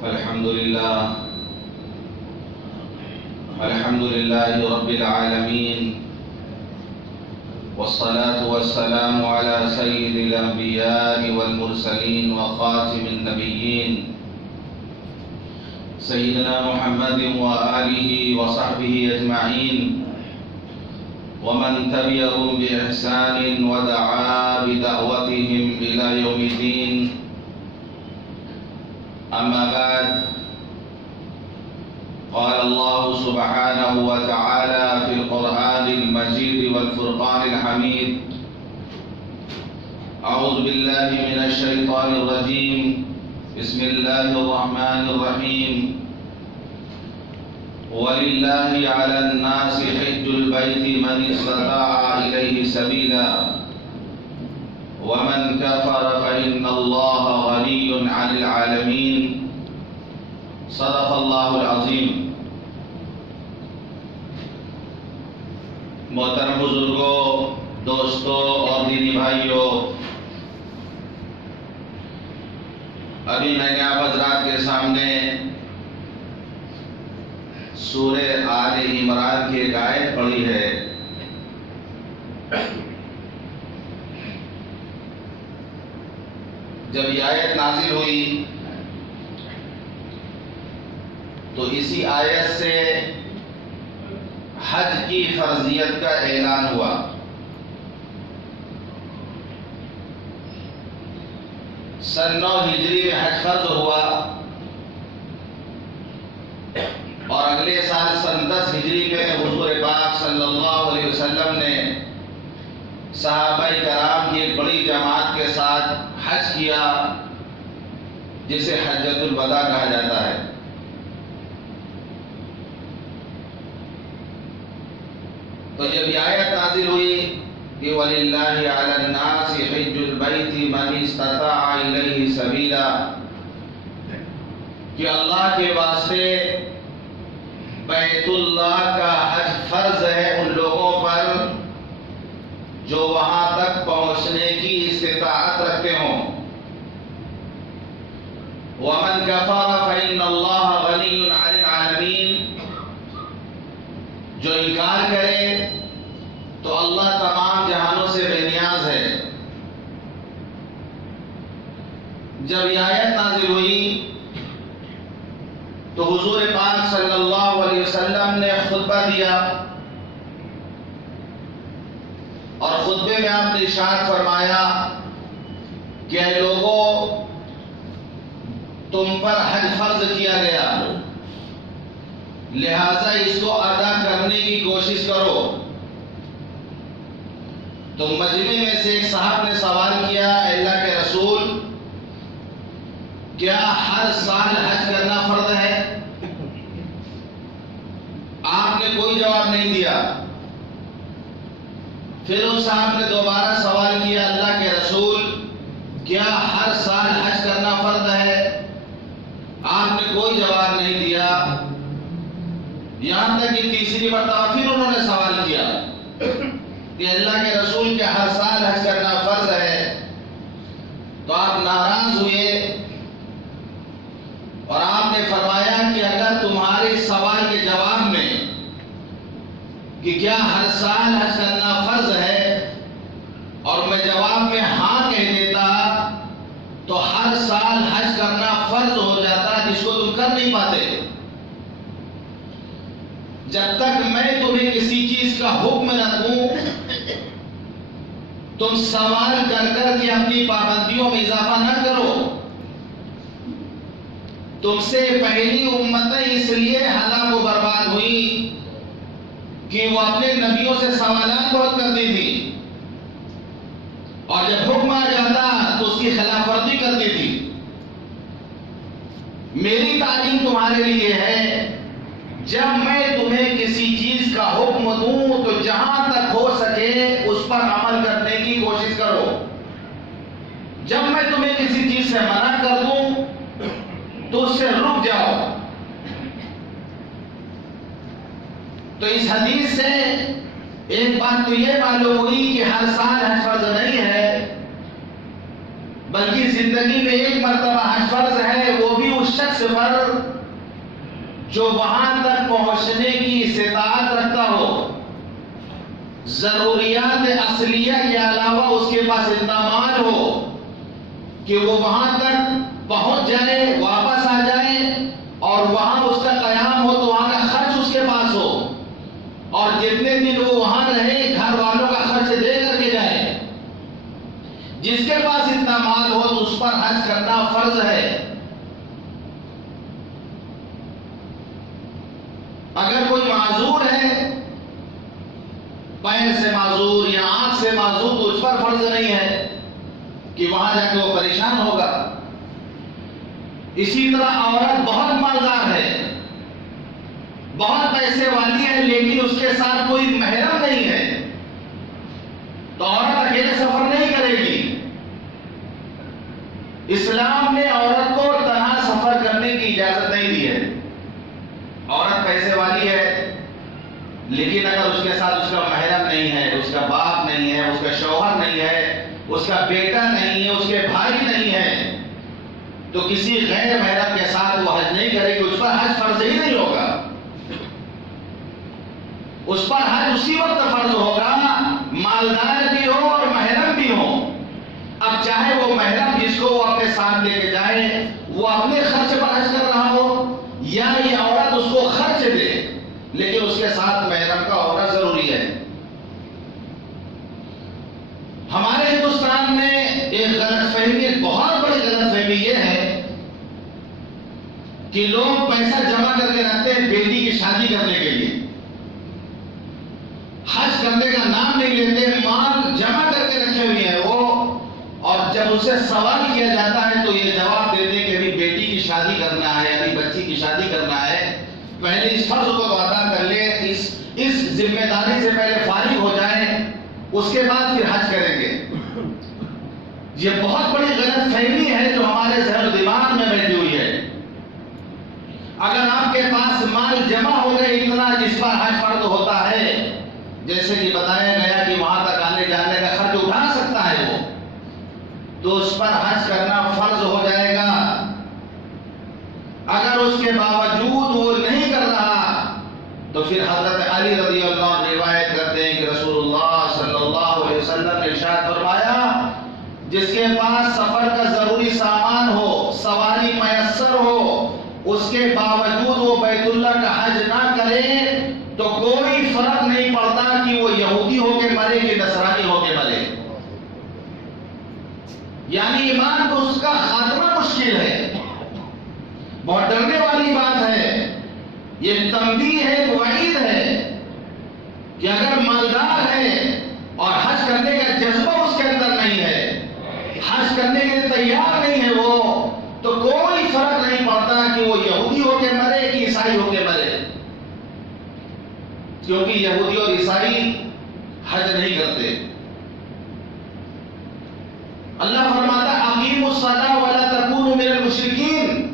الحمد لله رب العالمين، والصلاة والسلام على سيد الأنبياء والمرسلين وخاتم النبيين سيدنا محمد وآله وصحبه أجمعين، ومن تبعهم بإحسان ودعا بدعوتهم إلى يوم الدين. أما بعد، قال الله سبحانه وتعالى في القرآن المجيد والفرقان الحميد: أعوذ بالله من الشيطان الرجيم، بسم الله الرحمن الرحيم. ولله على الناس حج البيت من استطاع إليه سبيلا ومن كفر فإن الله غني عن العالمين. صدق اللہ العظیم. محترم بزرگوں، دوستوں اور دینی بھائیوں، ابھی میں نے آپ حضرات کے سامنے سورہ آل عمران کی ایک آیت پڑھی ہے. جب یہ آیت نازل ہوئی تو اسی آیت سے حج کی فرضیت کا اعلان ہوا. سن 9 ہجری میں حج فرض ہوا اور اگلے سال سن 10 ہجری میں حضور پاک صلی اللہ علیہ وسلم نے صحابہ کرام کی ایک بڑی جماعت کے ساتھ حج کیا، جسے حجۃ الوداع کہا جاتا ہے. تو جب یہ آیت نازل ہوئی کہ وَلِلَّهِ عَلَى النَّاسِ حِجُّ الْبَيْتِ مَنِ اسْتَطَاعَ إِلَيْهِ سَبِيلًا، کہ اللہ کے واسطے بیت اللہ کا حج فرض ہے ان لوگوں پر جو وہاں تک پہنچنے کی استطاعت رکھتے ہوں. وَمَنْ كَفَرَ فَإِنَّ اللَّهَ غَنِيٌّ عَنِ الْعَالَمِينَ، جو انکار کرے تو اللہ تمام جہانوں سے بے نیاز ہے. جب یہ آیت نازل ہوئی تو حضور پاک صلی اللہ علیہ وسلم نے خطبہ دیا اور خطبے میں آپ نے ارشاد فرمایا کہ اے لوگوں، تم پر حج فرض کیا گیا، لہذا اس کو ادا کرنے کی کوشش کرو. تو مجمع میں سے ایک صاحب نے سوال کیا: اے اللہ کے رسول، کیا ہر سال حج کرنا فرض ہے؟ آپ نے کوئی جواب نہیں دیا. پھر اس صاحب نے دوبارہ سوال کیا: اللہ کے رسول، کیا ہر سال حج کرنا فرض ہے؟ آپ نے کوئی جواب نہیں دیا. یہاں تک کہ تیسری مرتبہ پھر انہوں نے سوال کیا کہ اللہ کے رسول کے ہر سال حج کرنا فرض ہے. تو آپ ناراض ہوئے اور آپ نے فرمایا کہ اگر تمہارے سوال کے جواب میں کہ کیا ہر سال حج کرنا فرض ہے اور میں جواب میں ہاں کہہ دیتا تو ہر سال حج کرنا فرض ہو جاتا، جس کو تم کر نہیں پاتے. جب تک میں تمہیں کسی چیز کا حکم نہ دوں، تم سوال کر کر کے اپنی پابندیوں میں اضافہ نہ کرو. تم سے پہلی امتیں اس لیے ہلاک و برباد ہوئی کہ وہ اپنے نبیوں سے سوالات بہت کرتی تھی اور جب حکم آ جاتا تو اس کی خلاف ورزی کرتی تھی. میری تعلیم تمہارے لیے ہے، جب میں تمہیں کسی چیز کا حکم دوں تو جہاں تک ہو سکے اس پر عمل کرنے کی کوشش کرو. جب میں تمہیں کسی چیز سے منع کر دوں تو اس سے رک جاؤ. تو اس حدیث سے ایک بات تو یہ معلوم ہوئی کہ ہر سال حج فرض نہیں ہے، بلکہ زندگی میں ایک مرتبہ حج فرض ہے، وہ بھی اس شخص پر جو وہاں تک پہنچنے کی استطاعت رکھتا ہو، ضروریات اصلیہ کے علاوہ اس کے پاس اتنا مال ہو کہ وہ وہاں تک پہنچ جائے، واپس آ جائے، اور وہاں اس کا قیام ہو تو وہاں کا خرچ اس کے پاس ہو، اور جتنے دن وہ وہاں رہے گھر والوں کا خرچ دے کر کے جائے۔ جس کے پاس اتنا مال ہو تو اس پر حج کرنا فرض ہے۔ اگر کوئی معذور ہے، پیر سے معذور یا آنکھ سے معذور، تو اس پر فرض نہیں ہے کہ وہاں جا کے وہ پریشان ہوگا۔ اسی طرح عورت بہت مالدار ہے، بہت پیسے والی ہے، لیکن اس کے ساتھ کوئی محرم نہیں ہے، تو عورت اکیلے سفر نہیں کرے گی۔ اسلام نے عورت کو تنہا سفر کرنے کی اجازت نہیں دی ہے۔ عورت پیسے والی ہے، لیکن اگر اس کے ساتھ اس کا محرم نہیں ہے، اس کا باپ نہیں ہے، اس کا شوہر نہیں ہے، اس کا بیٹا نہیں ہے، اس کے بھائی نہیں ہے، تو کسی غیر محرم کے ساتھ وہ حج نہیں کرے گی، اس پر حج فرض ہی نہیں ہوگا۔ اس پر حج اسی وقت فرض ہوگا مالدار بھی ہو اور محرم بھی ہو۔ اب چاہے وہ محرم جس کو وہ اپنے ساتھ لے کے جائے وہ اپنے خرچ پر حج کر رہا ہو، یا یہ عورت اس کو خرچ دے، لیکن اس کے ساتھ محرم کا ہونا ضروری ہے۔ ہمارے ہندوستان میں ایک غلط فہمی، ایک بہت بڑی غلط فہمی یہ ہے کہ لوگ پیسہ جمع کر کے رکھتے ہیں بیٹی کی شادی کرنے کے لیے، حج کرنے کا نام نہیں لیتے، مال جمع کر کے رکھے ہوئے ہیں وہ، اور جب اسے سوال کیا جاتا ہے تو یہ جواب دیتے کہ ابھی بیٹی کی شادی کرنا ہے، ابھی بچی کی شادی کرنا ہے، پہلے اس فرض کو تو ادا کر لے، اس ذمہ داری سے پہلے فارغ ہو جائیں، اس کے بعد پھر حج کریں گے۔ یہ بہت بڑی غلط فہمی ہے جو ہمارے ذہن و دماغ میں بیٹھی ہوئی ہے۔ اگر آپ کے پاس مال جمع ہو گئے اتنا جس پر حج فرض ہوتا ہے، جیسے کہ بتایا گیا کہ وہاں تک آنے جانے کا خرچ اٹھا سکتا ہے وہ، تو اس پر حج کرنا فرض ہو جائے گا۔ اگر اس کے باوجود وہ نہیں کر رہا تو پھر حضرت علی رضی اللہ عنہ روایت کرتے ہیں کہ رسول اللہ صلی اللہ علیہ وسلم نے ارشاد فرمایا، جس کے پاس سفر کا ضروری سامان ہو، سواری میسر ہو، اس کے باوجود وہ بیت اللہ کا حج نہ کرے تو کوئی فرق نہیں پڑتا کہ وہ یہودی ہو کے مرے کہ نصرانی ہو کے مرے، یعنی ایمان تو اس کا خاتمہ مشکل ہے۔ بہت ڈرنے والی بات ہے، یہ تنبیہ ہے، وعید ہے کہ اگر مالدار ہے اور حج کرنے کا جذبہ اس کے اندر نہیں ہے، حج کرنے کے لیے تیار نہیں ہے وہ، تو کوئی فرق نہیں پڑتا کہ وہ یہودی ہو کے مرے کہ عیسائی ہو کے مرے، کیونکہ یہودی اور عیسائی حج نہیں کرتے۔ اللہ فرماتا ہے اقیموا الصلاۃ ولا تکونوا من المشرکین،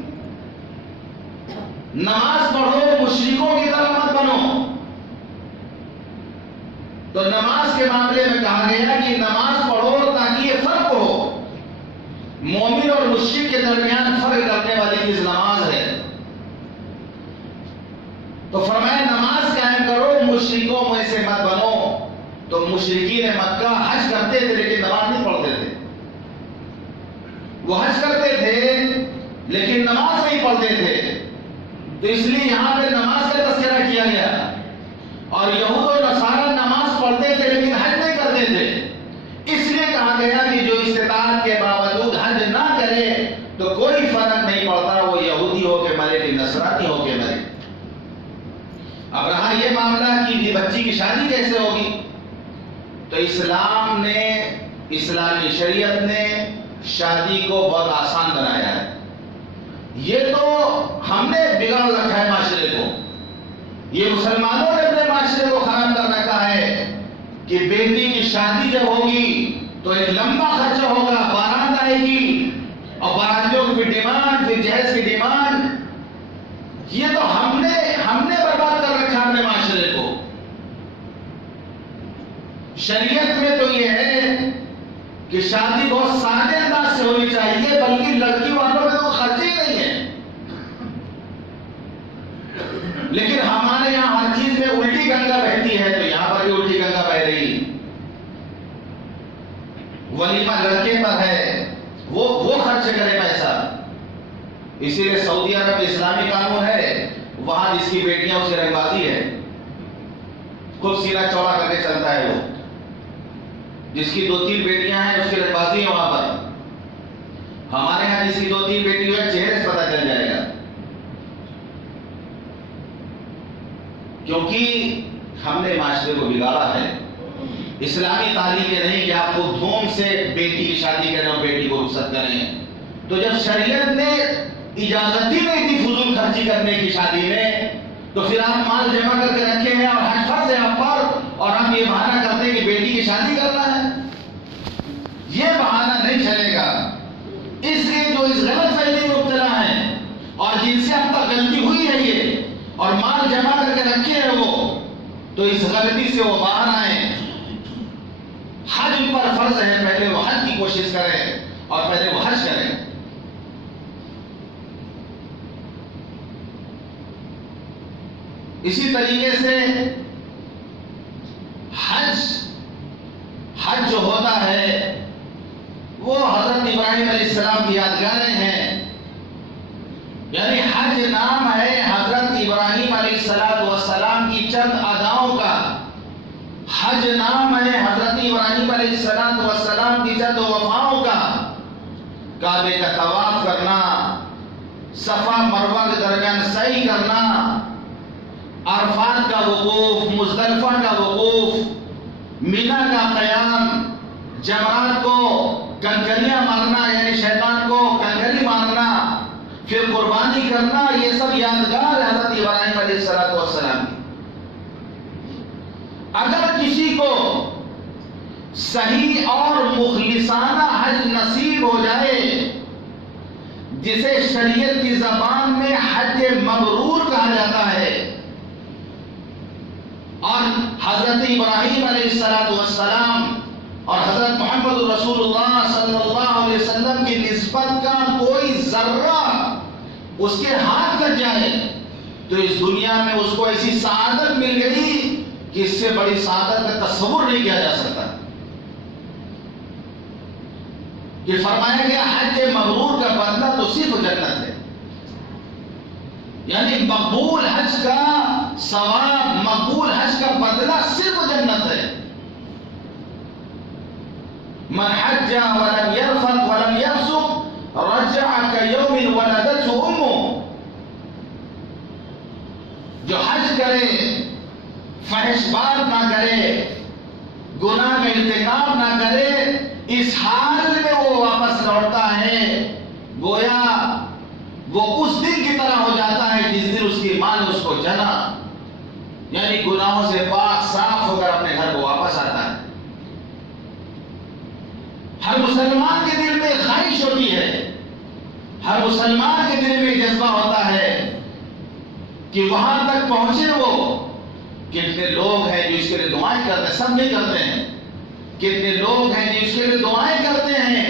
نماز پڑھو مشرکوں کی طرح مت بنو۔ تو نماز کے معاملے میں کہا گیا کہ نماز پڑھو تاکہ یہ فرق ہو، مومن اور مشرک کے درمیان فرق کرنے والی چیز نماز ہے۔ تو فرمایا نماز قائم کرو، مشرکوں میں سے مت بنو۔ تو مشرکین مکہ حج کرتے تھے لیکن نماز نہیں پڑھتے تھے، وہ حج کرتے تھے لیکن نماز نہیں پڑھتے تھے، تو اس لیے یہاں پہ نماز کا تذکرہ کیا گیا۔ اور یہود و نصارہ نماز پڑھتے تھے لیکن حج نہیں کرتے تھے، اس لیے کہا گیا کہ جو استطاعت کے باوجود حج نہ کرے تو کوئی فرق نہیں پڑتا وہ یہودی ہو کے مرے کہ نصرانی ہو کے مرے۔ اب رہا یہ معاملہ کہ بچی کی شادی کیسے ہوگی، تو اسلام نے، اسلامی شریعت نے شادی کو بہت آسان بنایا ہے۔ یہ تو ہم نے بگاڑ رکھا ہے معاشرے کو، یہ مسلمانوں نے اپنے معاشرے کو خراب کر رکھا ہے کہ بیٹی کی شادی جب ہوگی تو ایک لمبا خرچہ ہوگا، بارات آئے گی اور باراتیوں کی ڈیمانڈ، پھر جہیز کی ڈیمانڈ، یہ تو ہم نے برباد کر رکھا اپنے معاشرے کو۔ شریعت میں تو یہ ہے کہ شادی بہت سادے انداز سے ہونی چاہیے، بلکہ لڑکی والوں میں تو خرچے ہی نہیں ہیں. لیکن ہمارے یہاں ہر چیز میں الٹی گنگا بہتی ہے، تو یہاں پر بھی الٹی گنگا بہ رہی. ولیمہ لڑکے پر ہے، وہ خرچ کرے پیسہ. اسی لیے سعودی عرب اسلامی قانون ہے، وہاں جس کی بیٹیاں اس کی رنگ بازی ہے، خود سینہ چوڑا کر کے چلتا ہے. وہ جس کی 2-3 بیٹیاں ہیں اس کی رنگ بازی ہے وہاں پر. ہمارے یہاں جس کی 2-3 بیٹی ہوئے چہرے سے پتہ چل جائے گا، کیونکہ ہم نے معاشرے کو بگاڑا ہے. اسلامی تعلیم یہ نہیں کہ آپ کو دھوم سے بیٹی کی شادی کریں اور بیٹی کو رخصت کریں. تو جب شریعت نے اجازت ہی نہیں دی فضول خرچی کرنے کی شادی میں، تو پھر آپ مال جمع کر کے رکھے ہیں اور حج فرض ہے آپ پر، اور آپ یہ بہانہ کرتے ہیں کہ بیٹی کی شادی کرنا ہے. یہ بہانہ نہیں چلے گا. اس لیے جو اس غلط فہمی میں مبتلا ہیں اور جن سے اب تک غلطی ہوئی ہے یہ، اور مال جمع کر کے رکھے ہیں وہ، تو اس غلطی سے وہ باہر آئیں. حج ان پر فرض ہے، پہلے وہ حج کی کوشش کریں اور پہلے وہ حج کریں. اسی طریقے سے حج جو ہوتا ہے وہ حضرت ابراہیم علیہ السلام کی یادگاریں ہیں. یعنی حج نام ہے حضرت ابراہیم علیہ السلام کی چند اداؤں کا. حج نام ہے حضرت ابراہیم علیہ السلام کی چند وفاؤں کا. کعبے کا طواف کرنا، صفا مروہ کے درمیان سعی کرنا، عرفات کا وقوف، مزدلفہ کا وقوف، منی کا قیام، جمرات کو کنکریاں مارنا یعنی شیطان کو کنکری مارنا، پھر قربانی کرنا، یہ سب یادگار حضرت ابراہیم علیہ السلام کی. اگر کسی کو صحیح اور مخلصانہ حج نصیب ہو جائے، جسے شریعت کی زبان میں حج مبرور کہا جاتا ہے، اور حضرت ابراہیم علیہ السلام اور حضرت محمد رسول اللہ صلی اللہ علیہ وسلم کی نسبت کا کوئی ذرہ اس کے ہاتھ لگ جائے، تو اس دنیا میں اس کو ایسی سعادت مل گئی کہ اس سے بڑی سعادت کا تصور نہیں کیا جا سکتا. کہ فرمایا گیا حج مبرور کا بدلہ تو صرف جنت ہے. یعنی مقبول حج کا ثواب، مقبول حج کا بدلہ صرف جنت ہے. من حج ولم يرفث ولم يفسق رجع كيوم ولدته امه. جو حج کرے، فحش بات نہ کرے، گناہ کا ارتکاب نہ کرے، اس حال میں وہ واپس لوٹتا ہے گویا وہ اس دن کی طرح ہو جاتا ہے جس دن اس کی ماں نے اس کو جنا. یعنی گناہوں سے پاک صاف ہو کر اپنے گھر کو واپس آتا ہے. ہر مسلمان کے دل میں خواہش ہوتی ہے، ہر مسلمان کے دل میں جذبہ ہوتا ہے کہ وہاں تک پہنچے وہ. کتنے لوگ ہیں جو اس کے لیے دعائیں کرتے ہیں، سب نہیں کرتے ہیں. کتنے لوگ ہیں جو اس کے لیے دعائیں کرتے ہیں،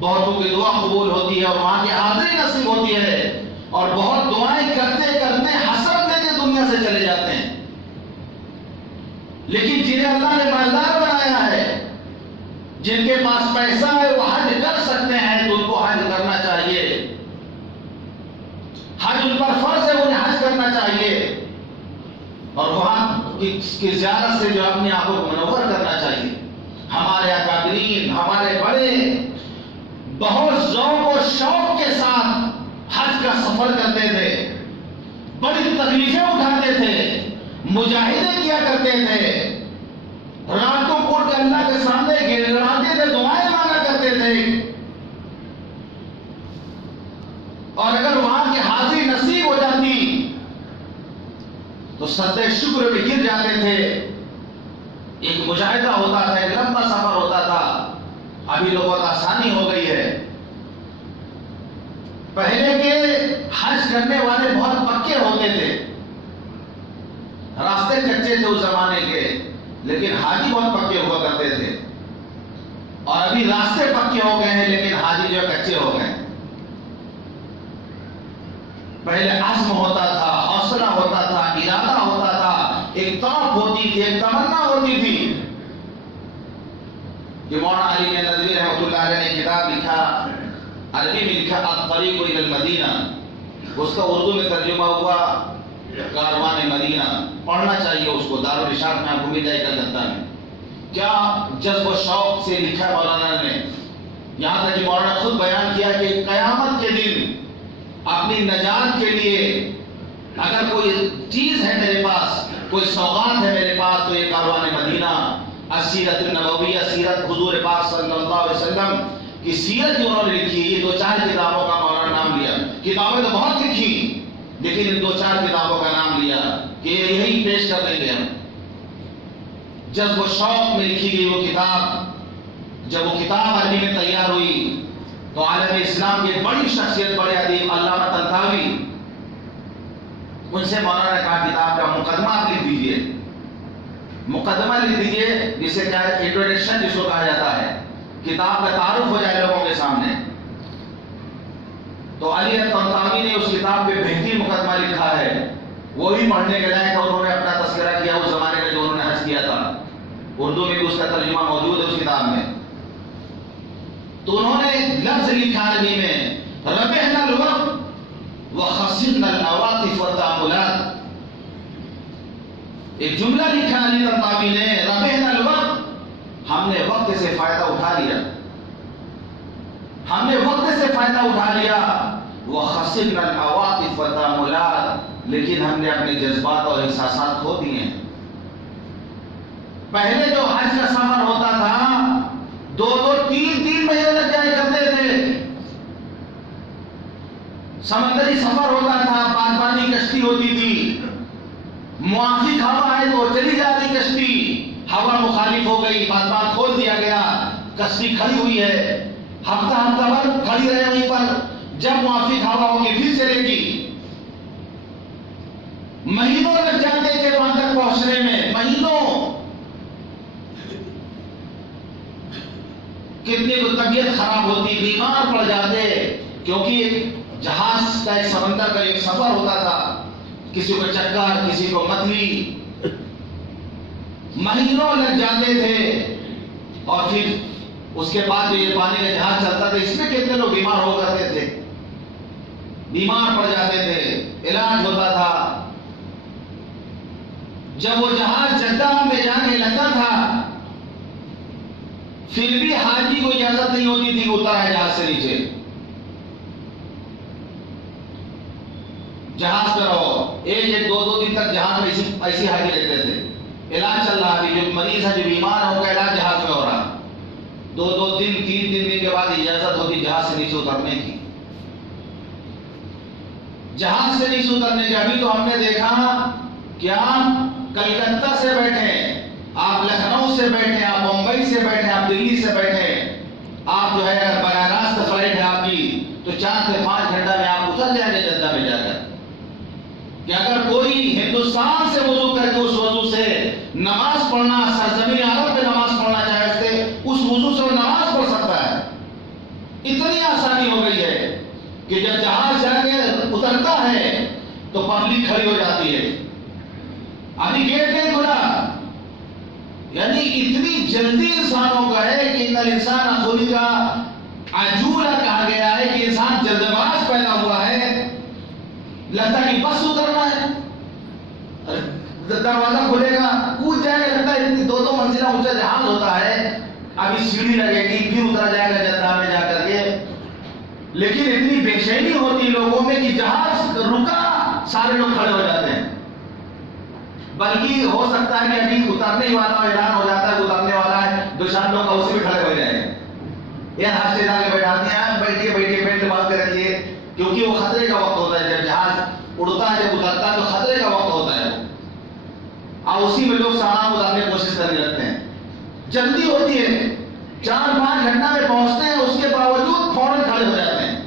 بہتوں کی دعا قبول ہوتی ہے اور وہاں کی حاضری نصیب ہوتی ہے، اور بہت دعائیں کرتے کرتے حسرت لے کے دنیا سے چلے جاتے ہیں. لیکن جنہیں اللہ نے مالدار بنایا ہے، جن کے پاس پیسہ ہے، وہ حج کر سکتے ہیں، تو ان کو حج کرنا چاہیے. حج ان پر فرض ہے، انہیں حج کرنا چاہیے، اور وہاں کی زیارت سے جو اپنی آنکھوں کو منور کرنا چاہیے. ہمارے اکابرین، ہمارے بڑے بہت ذوق و شوق کے ساتھ حج کا سفر کرتے تھے، بڑی تکلیفیں اٹھاتے تھے، مجاہدے کیا کرتے تھے، راتوں کو اٹھ کے اللہ کے سامنے گڑگڑاتے تھے، دعائیں مانگا کرتے تھے. اور اگر وہاں کی حاضری نصیب ہو جاتی تو سجدہ شکر میں گر جاتے تھے. ایک مجاہدہ ہوتا تھا، ایک لمبا سفر ہوتا تھا. ابھی تو بہت آسانی ہو گئی ہے. پہلے کے حج کرنے والے بہت پکے ہوتے تھے، راستے کچے تھے اس زمانے کے، لیکن حاجی بہت پکے ہوا کرتے تھے. اور ابھی راستے پکے ہو گئے ہیں لیکن حاجی جو کچے ہو گئے. پہلے عزم ہوتا تھا، حوصلہ ہوتا تھا، ارادہ ہوتا تھا، ایک توق ہوتی تھی، ایک تمنا ہوتی تھی. کہ مولانا علی کے ندوی رحمۃ اللہ علیہ نے کتاب لکھا، عربی میں لکھا الطریق الی المدینہ، اس کا اردو میں ترجمہ ہوا کاروان مدینہ. پڑھنا چاہیے اس کو، دارالارشاد میں آپ کو مل جائے کلکتہ میں. کیا جذب و شوق سے لکھا مولانا نے، یہاں تک کہ مولانا خود بیان کیا کہ قیامت کے دن اپنی نجات کے لیے اگر کوئی چیز ہے میرے پاس، کوئی سوغات ہے میرے پاس، تو یہ کاروان مدینہ، السیرۃ النبویہ، سیرت حضور پاک صلی اللہ علیہ وسلم کی سیرت جو انہوں نے لکھی. یہ 2-4 کتابوں کا مولانا نام لیا. کتابیں تو بہت لکھی لیکن ان 2-4 کتابوں کا نام لیا کہ یہی پیش کر دیں گے ہم. جذب و شوق میں لکھی گئی وہ کتاب، جب وہ کتاب عربی میں تیار ہوئی تو عالم اسلام کی ایک بڑی شخصیت، بڑے ادیب علامہ طنطاوی، ان سے مولانا نے کہا کتاب کا مقدمہ آپ لکھ دیجئے. مقدمہ لکھ دیجئے جسے کیا ہے انٹروڈکشن جس کو کہا جاتا ہے، کتاب کا تعارف ہو جائے لوگوں کے سامنے. تو علی طنطاوی نے اس کتاب پہ بہترین مقدمہ لکھا ہے. وہی پڑھنے کے لائق انہوں نے اپنا تذکرہ کیا اس زمانے میں جو انہوں نے حج کیا تھا. اردو میں بھی اس کا ترجمہ موجود ہے اس کتاب میں. تو انہوں نے لفظ لکھا عربی میں ربحنا الوقت وخسرنا العواطف والتأملات. ایک جملہ لکھا علی طنطاوی نے، ربحنا الوقت، ہم نے وقت سے فائدہ اٹھا لیا، ہم نے وقت سے فائدہ اٹھا لیا. وخسرنا العواطف والتأملات، لیکن ہم نے اپنے جذبات اور احساسات کھو دیے ہیں. پہلے جو حج کا سفر ہوتا تھا 2-3 مہینے لگ جایا کرتے تھے. سمندری سفر ہوتا تھا، پانی کشتی ہوتی تھی، موافق ہوا ہے تو چلی جاتی کشتی، ہوا مخالف ہو گئی، بات کھول دیا گیا، کشتی کھڑی ہوئی ہے، ہفتہ بھر کھڑی رہے وہیں پر، جب موافق ہوا ہوگی پھر چلے گی. مہینوں لگ جاتے تھے وہاں تک پہنچنے میں، مہینوں. کتنی کو طبیعت خراب ہوتی، بیمار پڑ جاتے، کیونکہ جہاز کا ایک سمندر کا ایک سفر ہوتا تھا، کسی کو چکر، کسی کو متلی، مہینوں لگ جاتے تھے. اور پھر اس کے بعد جو یہ پانی کا جہاز چلتا تھا اس میں کتنے لوگ بیمار ہو کرتے تھے، بیمار پڑ جاتے تھے، علاج ہوتا تھا. جب وہ جہاز جدہ میں جانے لگتا تھا پھر بھی حاجی کو اجازت نہیں ہوتی تھی اترا ہے جہاز سے نیچے. جہاز پہ رہو، 1-2 دن تک جہاز میں ایسی حاجی رہتے تھے. علاج چل رہا ہے، جو مریض ہے جو بیمار ہے ان کا علاج جہاز میں ہو رہا. 2 دن 3 دن کے بعد اجازت ہوتی جہاز سے نیچے اترنے کی. جہاز سے نیچے اترنے کی ابھی تو ہم نے دیکھا کہ آپ کلکتہ سے بیٹھے، آپ لکھنؤ سے بیٹھے، آپ ممبئی سے بیٹھے، آپ دلی سے بیٹھے، آپ جو ہے اگر براہ راست فلائٹ ہے آپ کی تو 4 سے 5 گھنٹہ میں آپ اتر جائیں گے جدہ میں جا کر. کہ اگر کوئی ہندوستان سے وضو کر کے اس وضو سے نماز پڑھنا، سرزمین عرب میں نماز پڑھنا چاہے اس وضو سے وہ نماز پڑھ سکتا ہے. اتنی آسانی ہو گئی ہے کہ جب جہاز جا کے اترتا ہے تو پبلک کھڑی ہو جاتی ہے، ابھی گیٹ نہیں کھلا. یعنی اتنی جلدی انسانوں کا ہے کہ ان الانسان خلق عجولا کہا گیا ہے کہ انسان جلد باز پیدا ہوا ہے. لگتا ہے کہ بس اترنا ہے، دروازہ کھلے گا کود جائے گا. لگتا ہے 2 منزلہ اونچا جہاز ہوتا ہے، ابھی سیڑھی لگے گی پھر اترا جائے گا جدہ میں جا کر کے. لیکن اتنی بے چینی ہوتی لوگوں میں کہ جہاز رکا سارے لوگ کھڑے ہو جاتے ہیں. بلکہ ہو سکتا ہے کہ ابھی اترنے والا اعلان ہو جاتا ہے اترنے والا ہے، 2-4 لوگ اسے بھی کھڑے ہو جائیں. یار ہاتھ سے ڈال کے بیٹھاتے ہیں، بیٹھیے بیلٹ باندھ کے رکھیے، کیونکہ وہ خطرے کا وقت ہوتا ہے. جب جہاز اڑتا ہے جب اترتا ہے تو خطرے کا وقت ہوتا ہے، اور اسی میں لوگ سامان اتارنے کی کوشش کرنے لگتے ہیں. جلدی ہوتی ہے، 4-5 گھنٹہ میں پہنچتے ہیں، اس کے باوجود فوراً کھڑے ہو جاتے ہیں.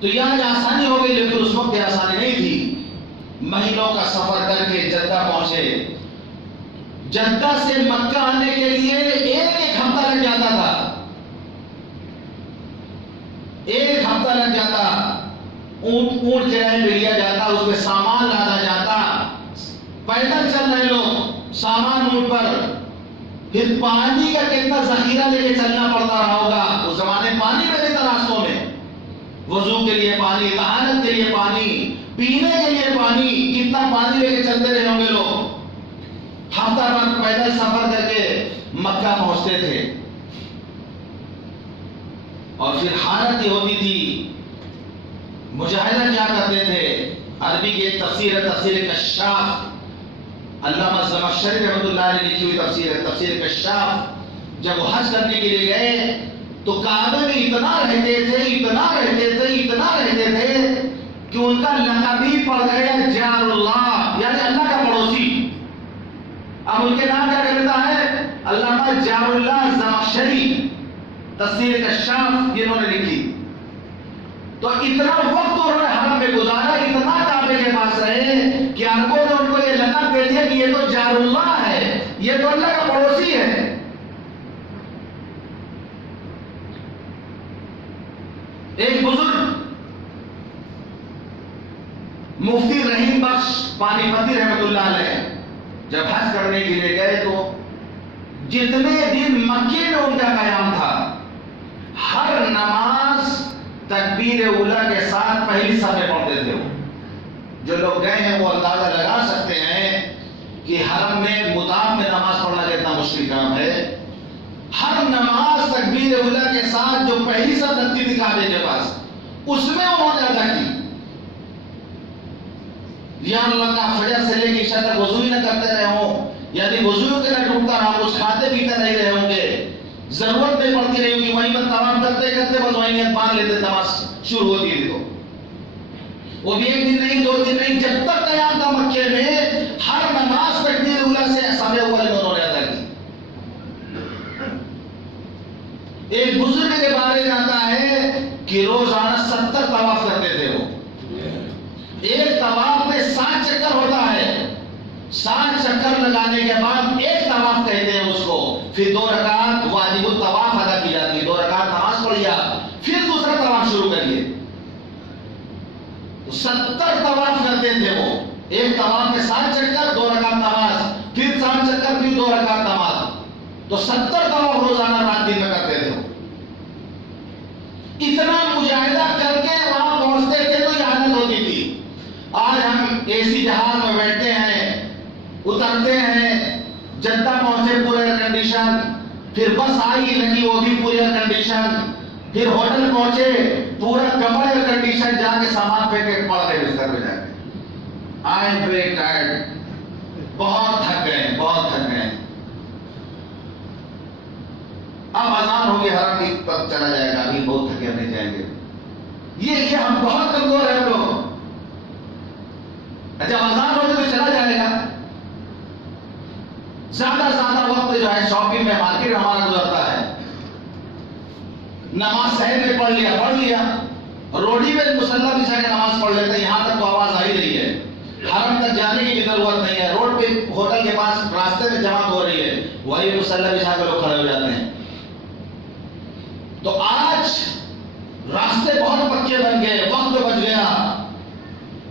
تو یہاں آسانی ہو گئی، لیکن اس وقت آسانی نہیں تھی. مہینوں کا سفر کر کے جدہ پہنچے. جدہ سے مکہ آنے کے لیے ایک ہفتہ لگ جاتا تھا، ایک ہفتہ لگ جاتا، اونٹ کرائے پہ لیا جاتا، اس میں سامان لادا جاتا، پیدل چل رہے لوگ، سامان اونٹ پر، پھر پانی کا کتنا ذخیرہ لے کے چلنا پڑتا رہا ہوگا۔ اس زمانے پانی میں نہیں تھا راستوں میں، وضو کے لیے پانی، طہارت کے لیے پانی، پینے کے لیے پانی، کتنا پانی لے کے چلتے رہے ہوں گے لوگ، ہفتہ بھر پیدل سفر کر کے مکہ پہنچتے تھے۔ اور پھر حالت یہ ہوتی تھی، مجاہدہ کیا کرتے تھے، عربی کی ایک تفسیر ہے تفسیر کشاف، علامہ زمخشری رحمۃ اللہ علیہ نے لکھی ہوئی تفسیر ہے تفسیر کشاف۔ جب وہ حج کرنے کے لیے گئے تو کعبے میں اتنا رہتے تھے کہ ان کا لقب ہی پڑ گیا جار اللہ، یعنی اللہ کا پڑوسی۔ اب ان کے نام کیا کہتا ہے؟ علامہ جار اللہ زمخشری، تفسیر کشاف یہ انہوں نے لکھی۔ تو اتنا وقت انہوں نے حرم میں گزارا، اتنا کعبے کے پاس رہے کہ عربوں نے ان کو یہ لقب دے دیا کہ یہ تو جار اللہ ہے، یہ تو اللہ کا پڑوسی ہے۔ ایک بزرگ مفتی رحیم بخش پانی پتی رحمۃ اللہ علیہ جب حج کرنے کے لیے گئے تو جتنے دن مکے میں ان کا قیام تھا، ہر نماز تکبیر اولا کے ساتھ پہلی صف میں پڑھتے تھے۔ جو لوگ گئے ہیں وہ اندازہ لگا سکتے ہیں کہ حرم میں مدام میں نماز پڑھنا کتنا مشکل کام ہے۔ ہر نماز تکبیر اولا کے ساتھ جو پہلی صف لگتی تھی کعبے کے پاس، اس میں انہوں نے ادا کی۔ یا اللہ کا فجر سے لے کے عشاء تک وضو ہی نہ کرتے رہے ہوں، یعنی وضو کے نہ ڈوبتا رہا، کچھ کھاتے پیتے نہیں رہے ہوں گے، ضرورت نہیں پڑتی رہی ہوگی، وہیں پر طواف کرتے کرتے بس وہیں نیت باندھ لیتے، نماز شروع ہوتی تھی۔ تو وہ بھی ایک دن نہیں، 2 دن نہیں، جب تک قیام تھا مکے میں ہر نماز تکبیر اولا سے صف اول میں انہوں نے ادا کی۔ ایک بزرگ کے بارے میں آتا ہے کہ روزانہ 70 طواف کرتے تھے وہ۔ ایک طواف میں 7 چکر ہوتا ہے، 7 چکر لگانے کے بعد ایک طواف کہتے ہیں اس کو، پھر 2 رکعت واجب الطواف ادا کی جاتی ہے، 2 رکعت نماز پڑھیا، پھر دوسرا طواف شروع کریے۔ 70 طواف کرتے تھے وہ، ایک طواف میں 7 چکر، 2 رکعت نماز، پھر 7 چکر، پھر 2 رکعت نماز، تو 70 طواف روزانہ رات دن میں کرتے تھے۔ اتنا مجاہدہ کر کے وہاں پہنچتے تھے تو یہ حالت ہوتی تھی۔ آج ہم اے سی جہاز میں بیٹھتے ہیں، اترتے ہیں، جدہ پہنچے پورے ایئر کنڈیشن، پھر بس آئی لگی وہ بھی پوری ایئر کنڈیشن، پھر ہوٹل پہنچے پورا کمرہ ایئر کنڈیشن، جا کے سامان پھینک کے پڑ گئے بستر میں جا کے، آئی ایم ویری ٹائرڈ، بہت تھک گئے۔ اب اذان ہوگی، حرم کی طرف چلا جائے گا، ابھی بہت تھکے نہیں جائیں گے، یہ ہم بہت کمزور ہیں لوگ۔ جب اذان ہوگی تو چلا جائے گا، زیادہ وقت جو ہے شاپنگ میں، مارکیٹ ہمارا گزرتا ہے، نماز صحیح میں پڑھ لیا، روڈی میں مصلی بچھا کے نماز پڑھ لیتے، یہاں تک تو آواز آ ہی رہی ہے، حرم تک جانے کی بھی ضرورت نہیں ہے، روڈ پہ ہوٹل کے پاس راستے میں جماعت ہو رہی ہے، وہی مصلی بچھا کے لوگ کھڑے ہو جاتے ہیں۔ تو آج راستے بہت پکے بن گئے، وقت بچ گیا،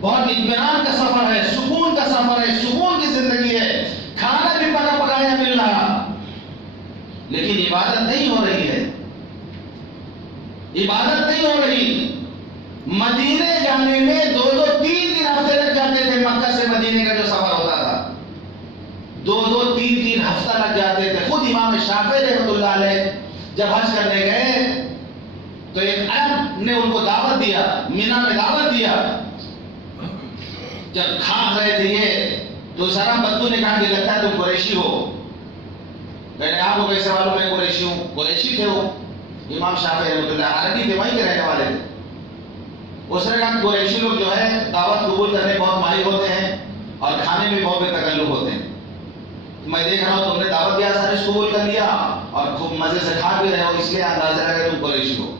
بہت اطمینان کا سفر ہے، سکون کا سفر ہے، سکون کی زندگی ہے، کھانا بھی پکا پکایا مل رہا، لیکن عبادت نہیں ہو رہی ہے، عبادت نہیں ہو رہی۔ مدینے جانے میں 2-2 3 ہفتے لگ جاتے تھے، مکہ سے مدینے کا جو سفر ہوتا تھا 2-2 3 ہفتہ لگ جاتے تھے۔ خود امام شافعی رحمۃ اللہ علیہ جب حج کرنے گئے تو ایک عرب نے ان کو دعوت دیا، مینا میں دعوت دیا، جب کھا رہے تھے یہ تو اس عرب بدو نے کہا کہ لگتا ہے تم قریشی ہو، میں نے آپ کو کیسے معلوم میں قریشی ہوں؟ قریشی تھے وہ، امام شافعی رحمۃ اللہ عربی تھے، وہیں کے رہنے والے تھے۔ اس نے کہا قریشی لوگ جو ہے دعوت قبول کرنے بہت ماہر ہوتے ہیں اور کھانے میں بہت بے تکلف ہوتے ہیں، میں دیکھ رہا ہوں تم نے دعوت بھی آسانی سے قبول کر لیا اور خوب مزے سے کھا بھی رہے ہو، اس لیے اندازہ ہے کہ تم قریشی ہو۔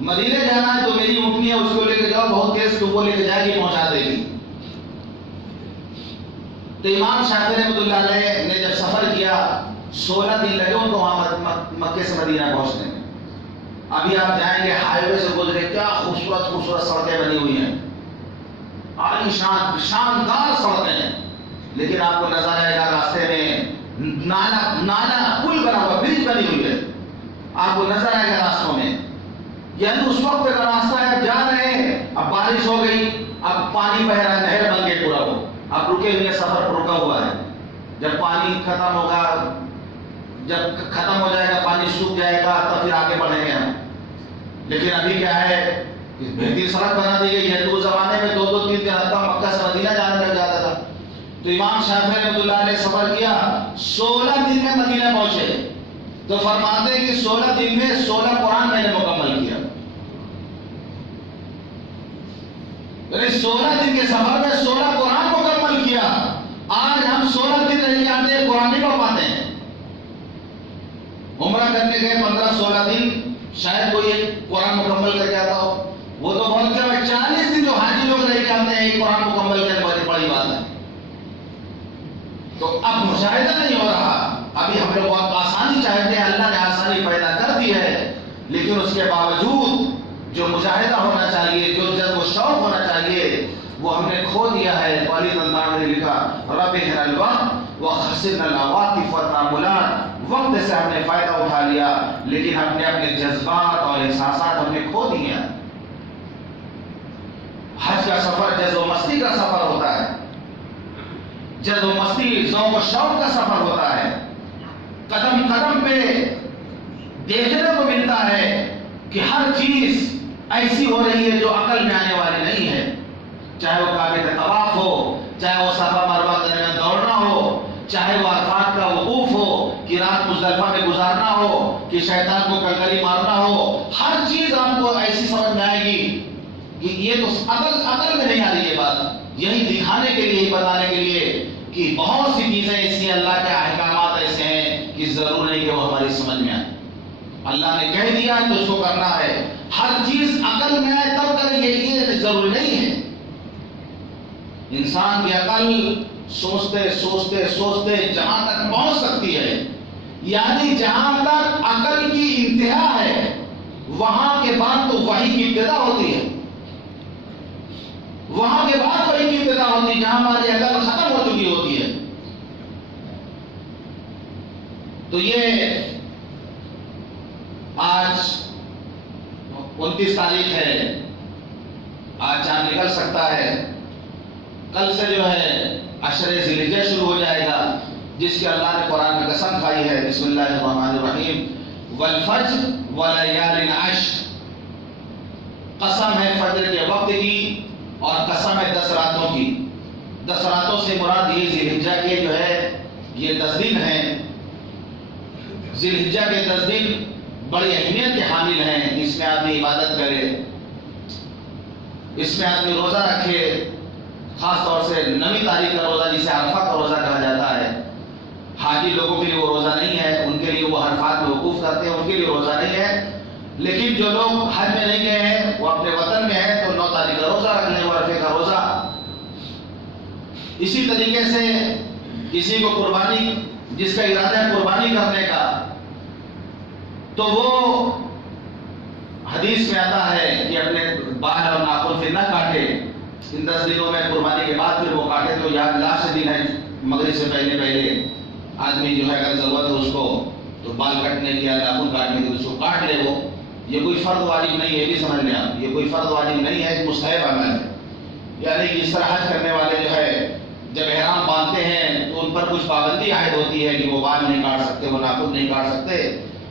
مدینے جانا ہے تو میری اونٹنی ہے، اس کو لے کے جاؤ، بہت تیز تم کو لے کے جائے گی، پہنچا دے گی۔ تو امام شافعی رحمۃ اللہ علیہ نے جب سفر کیا 16 دن لگے ان کو وہاں مکے سے مدینہ پہنچنے میں. ابھی آپ جائیں گے ہائی وے سے گزرے، کیا خوبصورت خوبصورت سڑکیں بنی ہوئی ہیں، عالی شان شاندار سڑکیں ہیں، لیکن آپ کو نظر آئے گا راستے میں نالا پل بنا ہوا، برج بنی ہوئی ہے، آپ کو نظر آئے گا راستوں میں. یعنی اس وقت کا راستہ ہے، اب جا رہے ہیں، اب بارش ہو گئی، اب پانی بہ رہا ہے، نہر بن کے پورا ہو، اب رکے ہوئے سفر رکا ہوا ہے. جب پانی ختم ہوگا، جب ختم ہو جائے گا، پانی سوکھ جائے گا، تب پھر آگے بڑھیں گے ہم. لیکن ابھی کیا ہے، بہترین سڑک بنا دی گئی ہے. تو اس زمانے میں 2-2 3 دن ہفتہ مکہ سے مدینہ جانے لگ جاتا تھا. تو امام شافعی رحمۃ اللہ علیہ سفر کیا، 16 دن میں مدینہ پہنچے. تو فرماتے ہیں کہ 16 دن میں 16 قرآن میں نے مکمل کیا. یعنی 16 دن کے سفر میں 16 قرآن مکمل کیا. آج ہم 16 دن رہ جاتے ہیں، قرآن نہیں پڑھ پاتے ہیں. عمرہ کرنے گئے 15-16 دن، شاید کوئی ایک قرآن مکمل کر کے آتا ہو. وہ تو بہت کم ہے. 40 دن جو حاجی لوگ رہ کے آتے ہیں ایک قرآن مکمل کرنے بڑی بڑی بات ہے. تو اب مشاہدہ نہیں ہو رہا. ابھی ہم لوگ بہت آسانی چاہتے ہیں، اللہ نے آسانی پیدا کر دی ہے، لیکن اس کے باوجود جو مشاہدہ ہونا چاہیے، جو جذب و شوق ہونا چاہیے، وہ ہم نے کھو دیا ہے. والی اللہ نے لکھا رب الوقت وخسرنا العواطف والتعاملات، وقت سے ہم نے فائدہ اٹھا لیا، لیکن اپنے جذبات اور احساسات ہم نے کھو دیا. حج کا سفر جذب و مستی کا سفر ہوتا ہے، جذب و مستی ذوق و شوق کا سفر ہوتا ہے. قدم قدم پہ دیکھنے کو ملتا ہے کہ ہر چیز ایسی ہو رہی ہے جو عقل میں آنے والی نہیں ہے. چاہے وہ کعبے کا طواف ہو، چاہے وہ صفا مروہ کے درمیان دوڑنا ہو، چاہے وہ عرفات کا وقوف ہو، کہ رات مزدلفہ میں گزارنا ہو، کہ شیطان کو کلکلی مارنا ہو. ہر چیز آپ کو ایسی سمجھ میں آئے گی کہ یہ تو عقل میں نہیں آ رہی. یہ بات یہی دکھانے کے لیے، بتانے کے لیے کہ بہت سی چیزیں ایسی، اللہ کے احکامات ایسے ہیں کہ ضرور نہیں کہ وہ ہماری سمجھ میں آئے. اللہ نے کہہ دیا ہے تو اس کو کرنا ہے. ہر چیز عقل میں آئے تب کریں گے، یہ ضروری نہیں ہے. انسان کی عقل سوچتے سوچتے سوچتے جہاں تک پہنچ سکتی ہے، یعنی جہاں تک عقل کی انتہا ہے، وہاں کے بعد تو وحی کی ابتدا ہوتی ہے. وہاں کے بعد وحی کی ابتدا ہوتی ہے، جہاں ہماری عقل ختم ہو چکی ہوتی ہے. تو یہ آج 29 تاریخ ہے، آج چاند نکل سکتا ہے. کل سے جو ہے عشر ذی الحجہ شروع ہو جائے گا، جس کی اللہ نے قرآن میں قسم کھائی ہے. بسم اللہ الرحمن الرحیم والفجر ولیال عشر. قسم ہے فجر کے وقت کی اور قسم ہے 10 راتوں کی. 10 راتوں سے مراد یہ ذی الحجہ کے جو ہے یہ 10 دن ہیں. ذی الحجہ کے 10 دن بڑی اہمیت کے حامل ہیں. اس میں آدمی عبادت کرے، اس میں آدمی روزہ رکھے. خاص طور سے 9 تاریخ کا روزہ جسے عرفہ کا روزہ کہا جاتا ہے. حاجی لوگوں کے لیے وہ روزہ نہیں ہے، ان کے لیے وہ عرفات میں وقوف کرتے ہیں، ان کے لیے روزہ نہیں ہے. لیکن جو لوگ حج میں نہیں گئے ہیں، وہ اپنے وطن میں ہیں، تو 9 تاریخ کا روزہ رکھ لیں، وہ عرفے کا روزہ. اسی طریقے سے کسی کو قربانی، جس کا ارادہ ہے قربانی کرنے کا، تو وہ حدیث میں آتا ہے کہ اپنے بال اور ناخن پھر نہ کاٹے. ان 10 دنوں میں قربانی کے بعد پھر وہ کاٹے تو یاد لاسٹ دن ہے مغرب سے پہلے آدمی جو ہے اگر ضرورت ہو اس کو تو بال کاٹنے کی یا ناخن کاٹنے کی اس کو کاٹ لے. وہ یہ کوئی فرض واجب نہیں ہے، یہ بھی سمجھ لیں آپ، یہ کوئی فرض واجب نہیں ہے، مستحب عمل ہے. یعنی کہ اس طرح حج کرنے والے جو ہے جب احرام باندھتے ہیں تو ان پر کچھ پابندی عائد ہوتی ہے کہ وہ بال نہیں کاٹ سکتے، وہ ناخن نہیں کاٹ سکتے.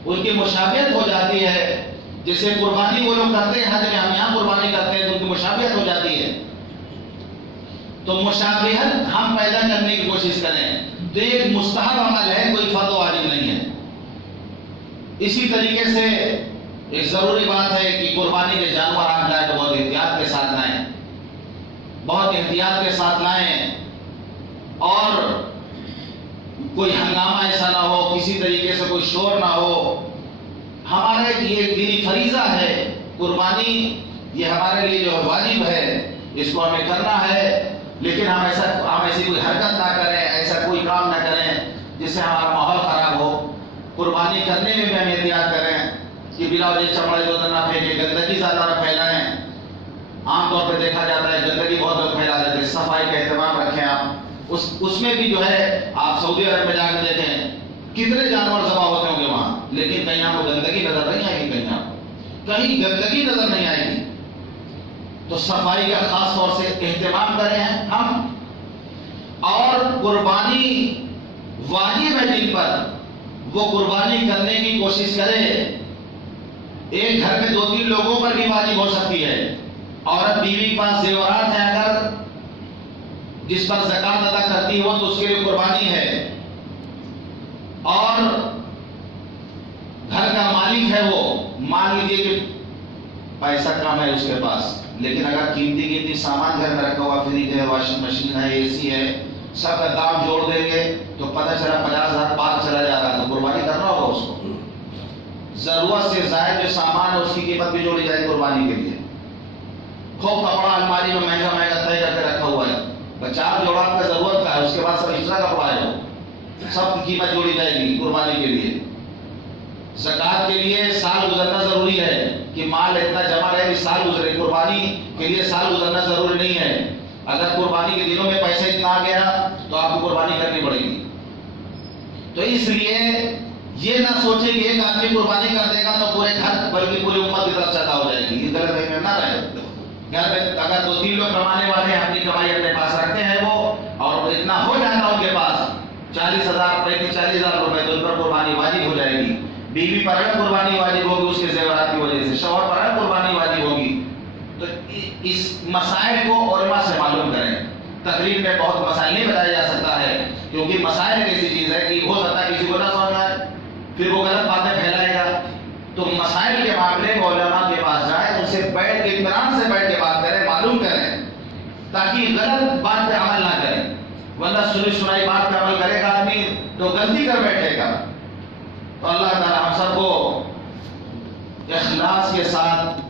ان کی مشابہت ہو جاتی ہے. جیسے قربانی وہ لوگ کرتے ہیں حج میں، ہم یہاں قربانی کرتے ہیں تو ان کی مشابہت ہو جاتی ہے. تو مشابہت ہم پیدا کرنے کی کوشش کریں تو یہ ایک مستحب عمل ہے، کوئی فرض واجب نہیں ہے. اسی طریقے سے ایک ضروری بات ہے کہ قربانی کے جانور آپ لائیں تو بہت احتیاط کے ساتھ لائیں، بہت احتیاط کے ساتھ لائیں، اور کوئی ہنگامہ ایسا نہ ہو، کسی طریقے سے کوئی شور نہ ہو. ہمارا یہ دینی فریضہ ہے قربانی، یہ ہمارے لیے جو واجب ہے، اس کو ہمیں کرنا ہے. لیکن ہم ایسی کوئی حرکت نہ کریں، ایسا کوئی کام نہ کریں جس سے ہمارا ماحول خراب ہو۔ قربانی کرنے میں بھی ہم احتیاط کریں کہ بلا وجہ چمڑے جو نہ پھینکیں، گندگی زیادہ نہ پھیلائیں۔ عام طور پہ دیکھا جاتا ہے گندگی بہت لوگ پھیلا دیتے ہیں، صفائی کا اہتمام رکھیں آپ۔ اس میں بھی جو ہے آپ سعودی عرب میں جا کے دیکھیں کتنے جانور ذبح ہوتے ہوں گے وہاں، لیکن کہیں آپ کو گندگی نظر نہیں آئے گی، کہیں گندگی نظر نہیں آئے گی۔ تو صفائی کا خاص طور سے اہتمام کریں ہم، اور قربانی واجب ہے جن پر وہ قربانی کرنے کی کوشش کرے۔ ایک گھر میں 2-3 لوگوں پر بھی واجب ہو سکتی ہے۔ عورت بیوی کے پاس زیورات ہیں اگر جس پر زکات ادا کرتی ہو تو اس کے لیے قربانی ہے، اور گھر کا مالک ہے وہ، مان لیجیے کہ پیسہ کم ہے اس کے پاس، لیکن اگر قیمتی سامان گھر میں رکھا ہوا، فریج ہے، واشنگ مشین ہے، اے سی ہے، سب کا دام جوڑ دیں گے تو پتہ چلا 50,000 پار چلا جا رہا ہے، تو قربانی کرنا ہوگا اس کو۔ ضرورت سے زائد جو سامان ہے اس کی قیمت بھی جوڑی جائے قربانی کے لیے۔ خوب کپڑا الماری میں مہنگا طے کر کے رکھا ہوا ہے، 50 جوڑا کا ضرورت کا ہے، اس کے بعد سب ایکسٹرا کپڑا ہے، وہ سب کی قیمت جوڑی جائے گی قربانی کے لیے۔ زکات کے لیے سال گزرنا ضروری ہے کہ مال اتنا جمع رہے کہ سال گزرے، قربانی کے لیے سال گزرنا ضروری نہیں ہے۔ اگر قربانی کے دنوں میں پیسے اتنا آ گیا تو آپ کو قربانی کرنی پڑے گی۔ تو اس لیے یہ نہ سوچیں کہ ایک آدمی قربانی کر دے گا تو پورے گھر بلکہ پوری امت کی طرف سے ادا ہو جائے گی، یہ غلط فہمی نہ رہے۔ گھر میں اگر 2-3 لوگ کمانے والے ہیں، اپنی کمائی اپنے پاس رکھتے ہیں وہ، اور اتنا ہو جاتا ان کے پاس 40,000 روپے، تو ان پر قربانی واجب ہو جائے گی۔ بیوی پر الگ قربانی واجب ہوگی اس کے زیورات کی وجہ سے، شوہر پر الگ قربانی واجب ہوگی۔ تو اس مسائل کو علماء سے معلوم کریں۔ تقریر میں بہت مسائل نہیں بتایا جا سکتا ہے، کیونکہ مسائل ایک ایسی چیز ہے کہ ہو سکتا ہے کسی کو نہ سمجھ آئے، پھر وہ غلط باتیں پھیلائے گا۔ تو مسائل کے معاملے میں علماء کے پاس جائیں، ان سے بیٹھ کے اطمینان سے بیٹھ کے بات کریں، معلوم کریں، تاکہ غلط بات پہ عمل نہ کریں، ورنہ سنی سنائی بات پہ عمل کرے گا آدمی تو غلطی کر بیٹھے گا۔ تو اللہ تعالیٰ ہم سب کو اخلاص کے ساتھ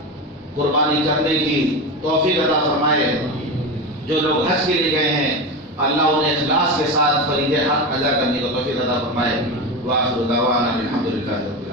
قربانی کرنے کی توفیق عطا فرمائے۔ جو لوگ حج کے لیے گئے ہیں اللہ انہیں اخلاص کے ساتھ فریضہ حق ادا کرنے کو توفیق عطا فرمائے۔ وآخر دعوانا الحمدللہ۔